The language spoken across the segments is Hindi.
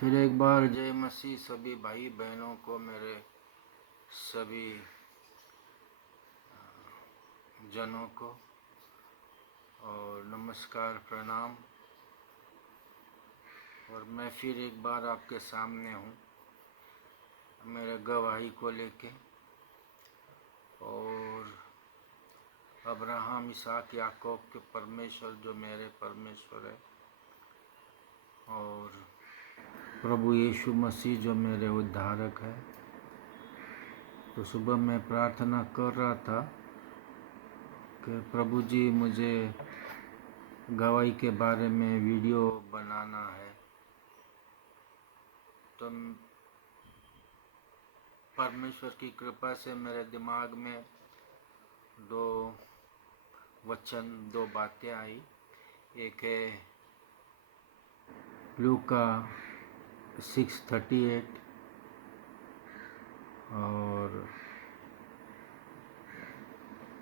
फिर एक बार जय मसीह सभी भाई बहनों को, मेरे सभी जनों को, और नमस्कार, प्रणाम। और मैं फिर एक बार आपके सामने हूँ मेरे गवाही को लेके। और अब्राहम, इसहाक, याकूब के परमेश्वर जो मेरे परमेश्वर है, और प्रभु यीशु मसीह जो मेरे उद्धारक है। तो सुबह मैं प्रार्थना कर रहा था कि प्रभु जी, मुझे गवाही के बारे में वीडियो बनाना है। तो परमेश्वर की कृपा से मेरे दिमाग में दो वचन, दो बातें आई। एक है लूका 6:38 और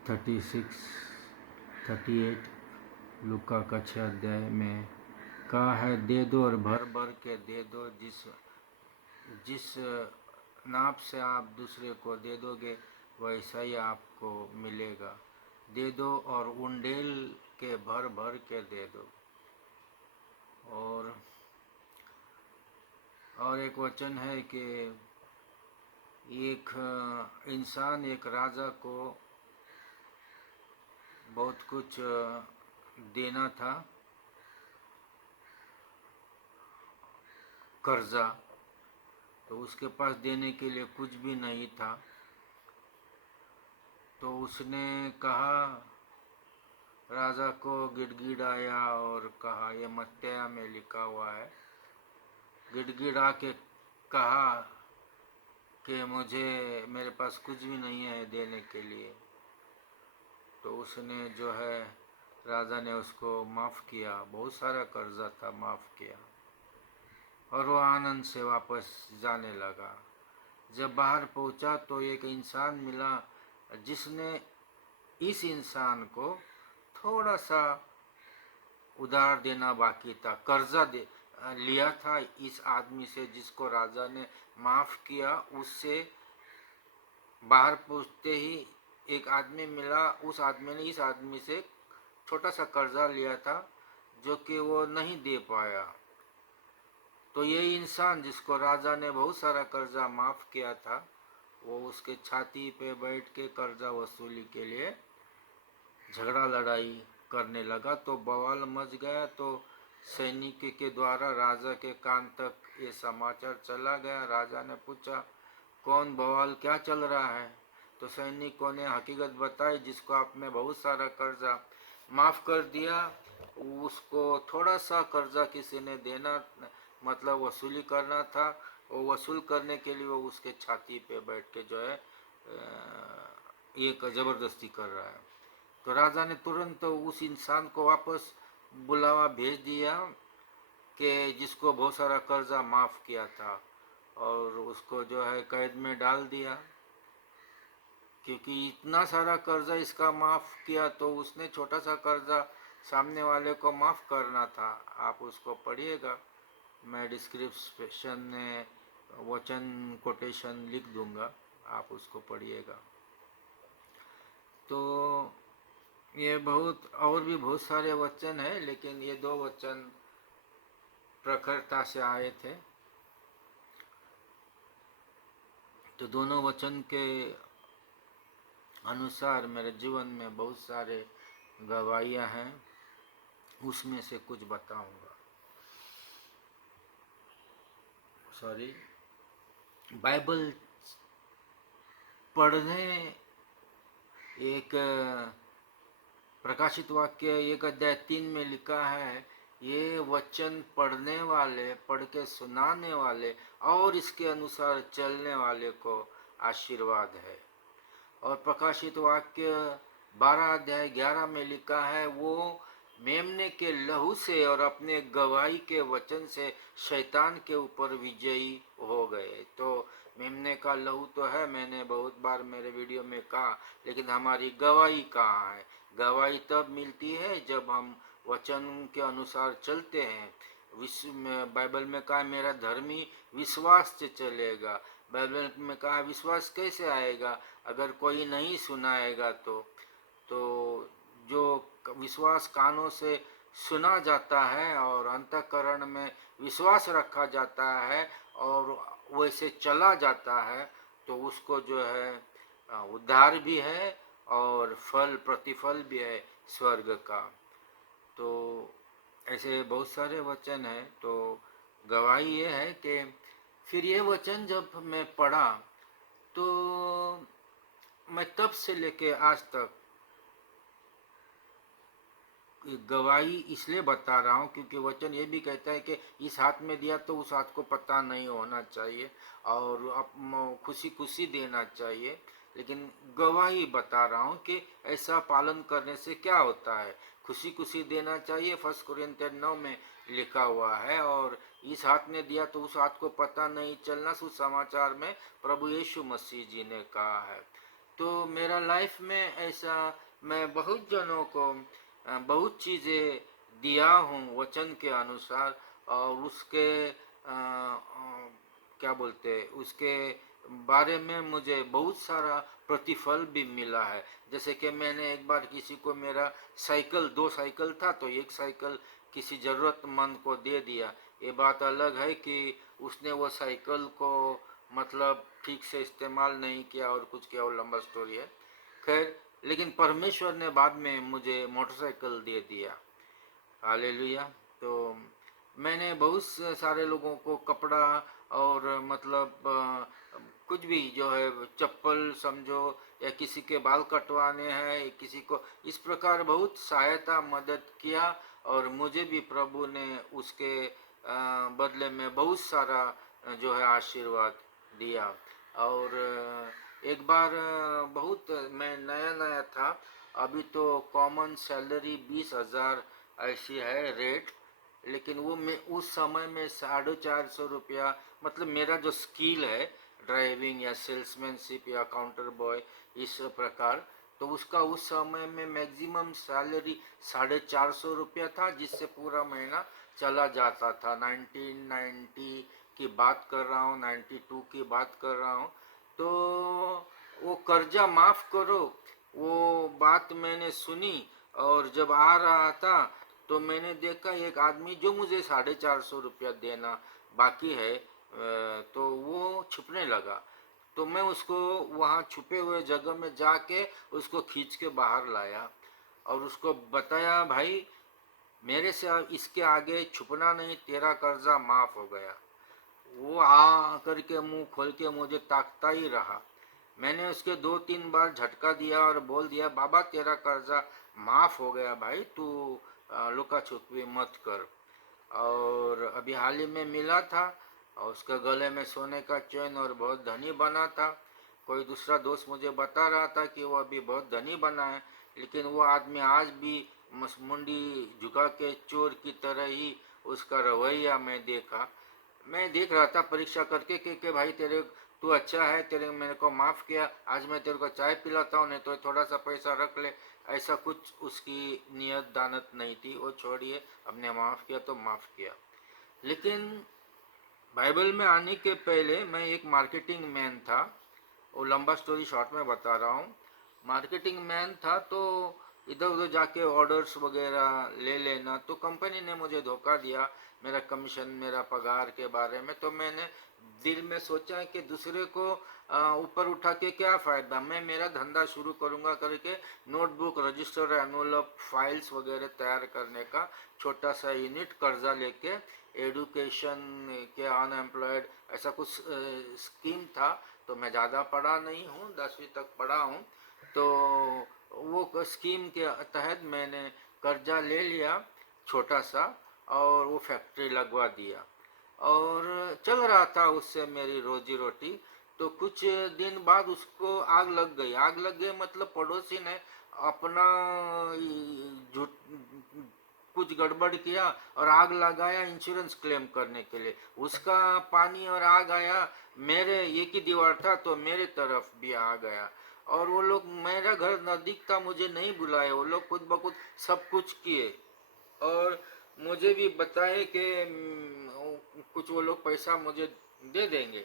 38 लूका का 6 अध्याय में कहा है, दे दो और भर भर के दे दो। जिस नाप से आप दूसरे को दे दोगे वैसा ही आपको मिलेगा। दे दो और उंडेल के भर भर के दे दो। और एक वचन है कि एक इंसान, एक राजा को बहुत कुछ देना था, कर्जा। तो उसके पास देने के लिए कुछ भी नहीं था। तो उसने कहा, राजा को गिड़गिड़ाया और कहा, ये मत्तया में लिखा हुआ है, गिड़गिड़ा के कहा कि मेरे पास कुछ भी नहीं है देने के लिए। तो उसने जो है, राजा ने उसको माफ़ किया, बहुत सारा कर्जा था, माफ़ किया। और वो आनंद से वापस जाने लगा। जब बाहर पहुंचा तो एक इंसान मिला जिसने इस इंसान को थोड़ा सा उधार देना बाकी था, कर्जा लिया था इस आदमी से जिसको राजा ने माफ़ किया। उससे बाहर पहुंचते ही एक आदमी मिला। उस आदमी ने इस आदमी से छोटा सा कर्जा लिया था जो कि वो नहीं दे पाया। तो ये इंसान जिसको राजा ने बहुत सारा कर्जा माफ़ किया था, वो उसके छाती पे बैठ के कर्जा वसूली के लिए झगड़ा लड़ाई करने लगा। तो बवाल मच गया। तो सैनिक के द्वारा राजा के कान तक ये समाचार चला गया। राजा ने पूछा, कौन बवाल, क्या चल रहा है? तो सैनिकों ने हकीकत बताई, जिसको आपने बहुत सारा कर्जा माफ़ कर दिया, उसको थोड़ा सा कर्जा किसी ने देना, मतलब वसूली करना था। वो वसूल करने के लिए वो उसके छाती पे बैठ के जो है एक ज़बरदस्ती कर रहा है। तो राजा ने तुरंत उस इंसान को वापस बुलावा भेज दिया कि जिसको बहुत सारा कर्जा माफ़ किया था, और उसको जो है कैद में डाल दिया। क्योंकि इतना सारा कर्जा इसका माफ़ किया, तो उसने छोटा सा कर्जा सामने वाले को माफ़ करना था। आप उसको पढ़िएगा, मैं डिस्क्रिप्शन में वचन कोटेशन लिख दूंगा, आप उसको पढ़िएगा। तो ये बहुत, और भी बहुत सारे वचन हैं, लेकिन ये दो वचन प्रखरता से आए थे। तो दोनों वचन के अनुसार मेरे जीवन में बहुत सारे गवाहियाँ हैं, उसमें से कुछ बताऊंगा। बाइबल पढ़ने, एक प्रकाशित वाक्य 1:3 में लिखा है, ये वचन पढ़ने वाले, पढ़ के सुनाने वाले और इसके अनुसार चलने वाले को आशीर्वाद है। और प्रकाशित वाक्य 12:11 में लिखा है, वो मेमने के लहू से और अपने गवाही के वचन से शैतान के ऊपर विजयी हो गए। तो मेमने का लहू तो है, मैंने बहुत बार मेरे वीडियो में कहा, लेकिन हमारी गवाही कहाँ है? गवाही तब मिलती है जब हम वचन के अनुसार चलते हैं। विश्व में बाइबल में कहा मेरा धर्मी विश्वास से चलेगा। बाइबल में कहा विश्वास कैसे आएगा अगर कोई नहीं सुनाएगा तो जो विश्वास कानों से सुना जाता है और अंतःकरण में विश्वास रखा जाता है और वैसे चला जाता है तो उसको जो है उद्धार भी है और फल प्रतिफल भी है स्वर्ग का। तो ऐसे बहुत सारे वचन हैं। तो गवाही ये है कि फिर ये वचन जब मैं पढ़ा तो मैं तब से लेके आज तक गवाही इसलिए बता रहा हूँ क्योंकि वचन ये भी कहता है कि इस हाथ में दिया तो उस हाथ को पता नहीं होना चाहिए और अब खुशी खुशी देना चाहिए। लेकिन गवाही बता रहा हूँ कि ऐसा पालन करने से क्या होता है। खुशी खुशी देना चाहिए, 1 कुरिन्थियर 9 में लिखा हुआ है। और इस हाथ ने दिया तो उस हाथ को पता नहीं चलना सुसमाचार में प्रभु यीशु मसीह जी ने कहा है। तो मेरा लाइफ में ऐसा मैं बहुत जनों को बहुत चीज़ें दिया हूँ वचन के अनुसार और उसके क्या बोलते हैं उसके बारे में मुझे बहुत सारा प्रतिफल भी मिला है। जैसे कि मैंने एक बार किसी को मेरा साइकिल 2 साइकिल था तो एक साइकिल किसी ज़रूरतमंद को दे दिया। ये बात अलग है कि उसने वो साइकिल को मतलब ठीक से इस्तेमाल नहीं किया और कुछ किया, वो लंबा स्टोरी है। खैर, लेकिन परमेश्वर ने बाद में मुझे मोटरसाइकिल दे दिया। हालेलुया। तो मैंने बहुत सारे लोगों को कपड़ा और मतलब कुछ भी जो है चप्पल समझो या किसी के बाल कटवाने हैं, किसी को इस प्रकार बहुत सहायता मदद किया और मुझे भी प्रभु ने उसके बदले में बहुत सारा जो है आशीर्वाद दिया। और एक बार बहुत मैं नया नया था, अभी तो कॉमन सैलरी 20,000 ऐसी है रेट। लेकिन वो मैं उस समय में 450 रुपया मतलब मेरा जो स्किल है ड्राइविंग या सेल्समैनशिप या काउंटर बॉय इस प्रकार, तो उसका उस समय में मैक्सिमम सैलरी 450 रुपया था जिससे पूरा महीना चला जाता था। 1990 की बात कर रहा हूँ, 92 की बात कर रहा हूँ। तो वो कर्जा माफ करो वो बात मैंने सुनी और जब आ रहा था तो मैंने देखा एक आदमी जो मुझे 450 रुपया देना बाकी है तो वो छुपने लगा। तो मैं उसको वहाँ छुपे हुए जगह में जाके उसको खींच के बाहर लाया और उसको बताया भाई मेरे से इसके आगे छुपना नहीं, तेरा कर्जा माफ हो गया। वो आ करके मुंह खोल के मुझे ताकता ही रहा। मैंने उसके 2-3 बार झटका दिया और बोल दिया बाबा तेरा कर्जा माफ हो गया भाई, तू लुका छुपी मत कर। और अभी हाल ही में मिला था और उसके गले में सोने का चेन और बहुत धनी बना था। कोई दूसरा दोस्त मुझे बता रहा था कि वो अभी बहुत धनी बना है, लेकिन वो आदमी आज भी मुंडी झुका के चोर की तरह ही उसका रवैया मैं देख रहा था परीक्षा करके कि भाई तेरे तू अच्छा है, तेरे मेरे को माफ़ किया, आज मैं तेरे को चाय पिलाता हूँ, नहीं तो थोड़ा सा पैसा रख ले। ऐसा कुछ उसकी नियत दानत नहीं थी। वो छोड़िए, अपने माफ़ किया तो माफ़ किया। लेकिन बाइबल में आने के पहले मैं एक मार्केटिंग मैन था। वो लंबा स्टोरी शॉर्ट में बता रहा हूँ। मार्केटिंग मैन था तो इधर उधर जाके ऑर्डर्स वगैरह ले लेना, तो कंपनी ने मुझे धोखा दिया मेरा कमीशन मेरा पगार के बारे में। तो मैंने दिल में सोचा कि दूसरे को ऊपर उठा के क्या फ़ायदा, मैं मेरा धंधा शुरू करूँगा करके नोटबुक रजिस्टर एनवलप फाइल्स वगैरह तैयार करने का छोटा सा यूनिट कर्जा लेके एडुकेशन के अनएम्प्लॉयड ऐसा कुछ स्कीम था। तो मैं ज़्यादा पढ़ा नहीं हूँ, 10वीं तक पढ़ा हूँ। तो वो स्कीम के तहत मैंने कर्जा ले लिया छोटा सा और वो फैक्ट्री लगवा दिया और चल रहा था उससे मेरी रोजी रोटी। तो कुछ दिन बाद उसको आग लग गई। आग लग गई मतलब पड़ोसी ने अपना झूठ कुछ गड़बड़ किया और आग लगाया इंश्योरेंस क्लेम करने के लिए। उसका पानी और आग आया, मेरे एक ही दीवार था तो मेरे तरफ भी आ गया। और वो लोग, मेरा घर नज़दीक था, मुझे नहीं बुलाए, वो लोग खुद ब खुद सब कुछ किए। और मुझे भी बताए कि कुछ वो लोग पैसा मुझे दे देंगे।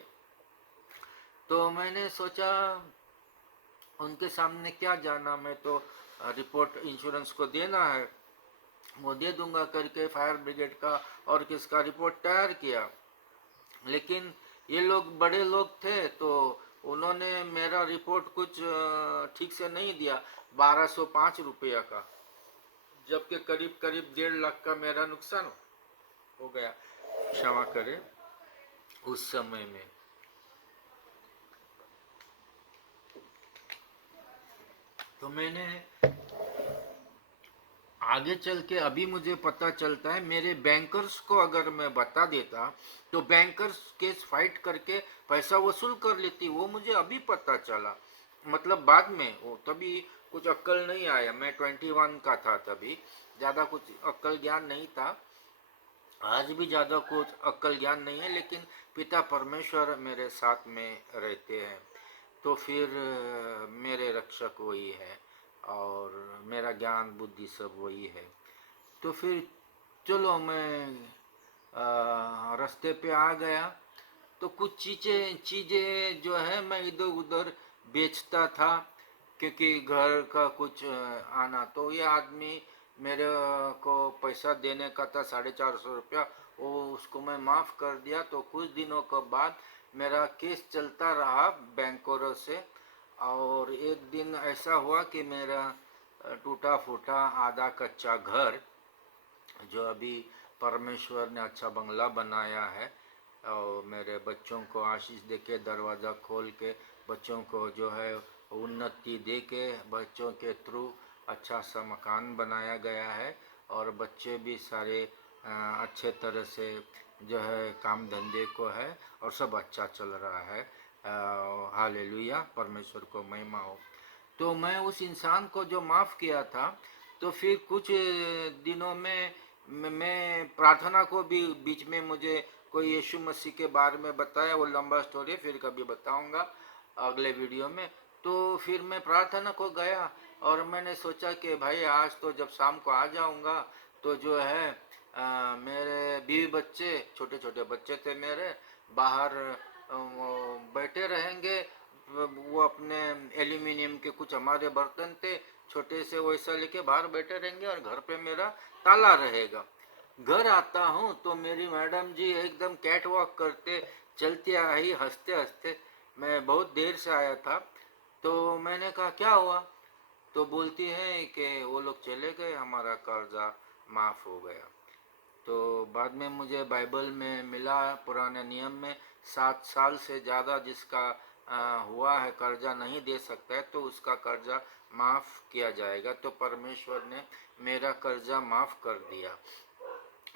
तो मैंने सोचा उनके सामने क्या जाना, मैं तो रिपोर्ट इंश्योरेंस को देना है, वो दे दूंगा करके फायर ब्रिगेड का और किसका रिपोर्ट तैयार किया। लेकिन ये लोग बड़े लोग थे तो उन्होंने मेरा रिपोर्ट कुछ ठीक से नहीं दिया, 1205 रुपया का, जबकि करीब करीब 1.5 लाख का मेरा नुकसान हो गया, क्षमा करें, उस समय में। तो मैंने आगे चल के अभी मुझे पता चलता है, मेरे बैंकर्स को अगर मैं बता देता तो बैंकर्स केस फाइट करके पैसा वसूल कर लेती, वो मुझे अभी पता चला। मतलब बाद में, वो तभी कुछ अक्ल नहीं आया, मैं 21 का था तभी, ज़्यादा कुछ अक्ल ज्ञान नहीं था, आज भी ज़्यादा कुछ अक्ल ज्ञान नहीं है, लेकिन पिता परमेश्वर मेरे साथ में रहते हैं। तो फिर मेरे रक्षक वही है और मेरा ज्ञान बुद्धि सब वही है। तो फिर चलो मैं रास्ते पे आ गया। तो कुछ चीज़ें जो है मैं इधर उधर बेचता था, क्योंकि घर का कुछ आना। तो ये आदमी मेरे को पैसा देने का था 450 रुपया, वो उसको मैं माफ़ कर दिया। तो कुछ दिनों के बाद मेरा केस चलता रहा बैंकरों से, और एक दिन ऐसा हुआ कि मेरा टूटा फूटा आधा कच्चा घर, जो अभी परमेश्वर ने अच्छा बंगला बनाया है, और मेरे बच्चों को आशीष दे के, दरवाज़ा खोल के बच्चों को जो है उन्नति दे के, बच्चों के थ्रू अच्छा सा मकान बनाया गया है, और बच्चे भी सारे अच्छे तरह से जो है काम धंधे को है, और सब अच्छा चल रहा है। हालेलुया, परमेश्वर को महिमा हो। तो मैं उस इंसान को जो माफ़ किया था, तो फिर कुछ दिनों में मैं प्रार्थना को भी बीच में मुझे कोई यीशु मसीह के बारे में बताया, वो लंबा स्टोरी फिर कभी बताऊंगा अगले वीडियो में। तो फिर मैं प्रार्थना को गया और मैंने सोचा कि भाई आज तो जब शाम को आ जाऊंगा तो जो है मेरे बीवी बच्चे, छोटे छोटे बच्चे थे मेरे, बाहर वो बैठे रहेंगे। वो अपने एल्यूमिनियम के कुछ हमारे बर्तन थे छोटे से, वैसा लेके बाहर बैठे रहेंगे और घर पे मेरा ताला रहेगा। घर आता हूँ तो मेरी मैडम जी एकदम कैट वॉक करते चलती आई, हंसते हंसते। मैं बहुत देर से आया था, तो मैंने कहा क्या हुआ? तो बोलती हैं कि वो लोग चले गए, हमारा कर्जा माफ़ हो गया। तो बाद में मुझे बाइबल में मिला, पुराने नियम में 7 साल से ज़्यादा जिसका हुआ है कर्जा नहीं दे सकता है, तो उसका कर्जा माफ़ किया जाएगा। तो परमेश्वर ने मेरा कर्जा माफ़ कर दिया।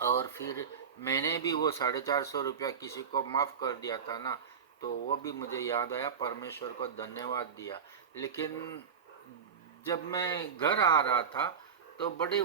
और फिर मैंने भी वो 450 रुपया किसी को माफ़ कर दिया था ना, तो वो भी मुझे याद आया, परमेश्वर को धन्यवाद दिया। लेकिन जब मैं घर आ रहा था तो बड़ी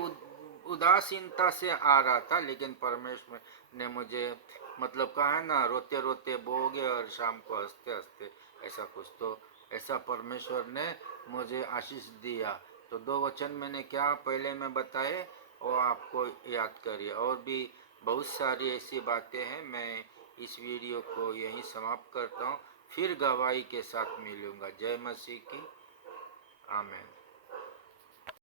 उदासीनता से आ रहा था, लेकिन परमेश्वर ने मुझे, मतलब कहा है ना, रोते रोते बोओगे और शाम को हंसते हंसते, ऐसा कुछ। तो ऐसा परमेश्वर ने मुझे आशीष दिया। तो 2 वचन मैंने क्या पहले में बताए, वो आपको याद करिए। और भी बहुत सारी ऐसी बातें हैं। मैं इस वीडियो को यहीं समाप्त करता हूँ, फिर गवाही के साथ मिलूँगा। जय मसीह की। आमीन।